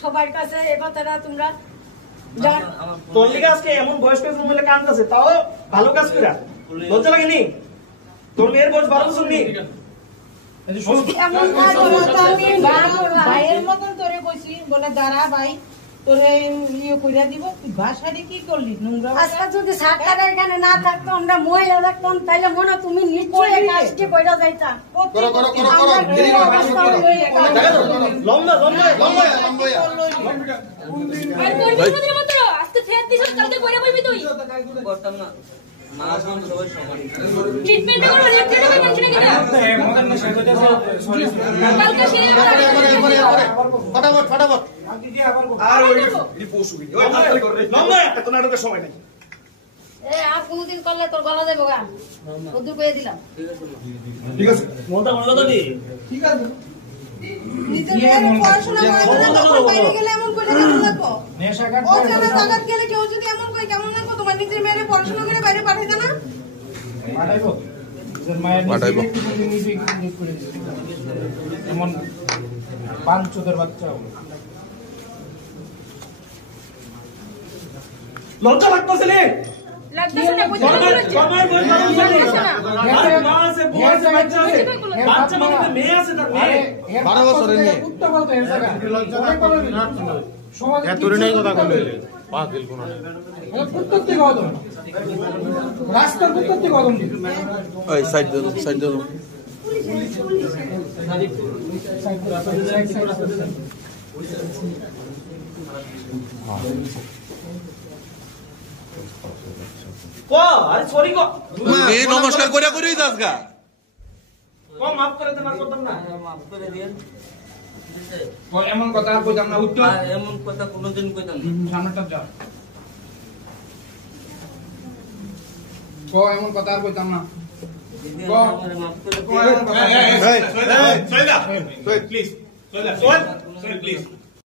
সবার কাছে এই কথাটা তোমরা তোর লিগে আজকে এমন বয়স্ক মহিলা কাঁদতেছে, তাও ভালো কাজ করা লজ্জা লাগেনি? তোর মেয়ের বয়স 12 বছর নেই। ভাইয়ের মতন তোরে কইছি বলে দাঁড়া ভাই তোরে ইয়ে কইরা দিব, তুই ভাষাটি কি করলি নোংরা। আজকে যদি সরকার এখানে না থাকতো, আমরা মহিলা থাকতাম, তাহলে মনে তুমি নিশ্চয়ই এই কাজটি কইরা যাইতা। লম্বা লম্বা লম্বা আজকে ফের দিছ, কালকে কইরা বইবি তুই করতাম না। মা বোন সবাই সমান। ট্রিটমেন্ট করো, লেফটে যাবে টেনশন কি না মদন না সে কইতাছে সরি কালকে সেরে ফটাফট ফটাফট আর ওই রিপোর্ট ওই লম্বা একটা তো নাটকের সময় নাই। এ আর কোনদিন করলে তোর গলা যাবে গা, ওদুর কইয়া দিলাম। ঠিক আছে মনটা মনে কথা দি। ঠিক আছে নিজের মেয়ের পড়াশোনা করে না, তখন বাইরে গেলে এমন কইরা কেমন লাগবো? নেশা কাট ও জানা জায়গা গেলে কেউ যদি এমন কই কেমন লাগবো? তোমার নিজের মেয়ের পড়াশোনা করে বাইরে পাঠাইতা না? পাঠাইবো নিজের মায়ের নিজে নিজে করে দিতে এমন পাঁচচোদের বাচ্চা। লজ্জা লাগতেছে রে? লাগতেছ না বুঝতে পারছিস? বাচ্চা মানে মেয়ে আছে, তার মেয়ে 12 বছরের মেয়ে কুত্তা বলতে এর জায়গা সমাজে এত রে নাই কথা কইলে পাগল কোন না কুত্তার থেকে গদম রাস্তার কুত্তার থেকে গদম ওই সাইড দাও কো আরে সরি কো এই নমস্কার কইরা কইরাই দাস গা। কো মাফ করে দেনা করতাম না। মাফ করে দেন। এমন কথা আর কইতাম না, উত্তর এমন কথা কোনোদিন কইতাম না। সামনেটা যাও এমন কথা আর কইতাম না। আমারে মাফ করে দেন। Please please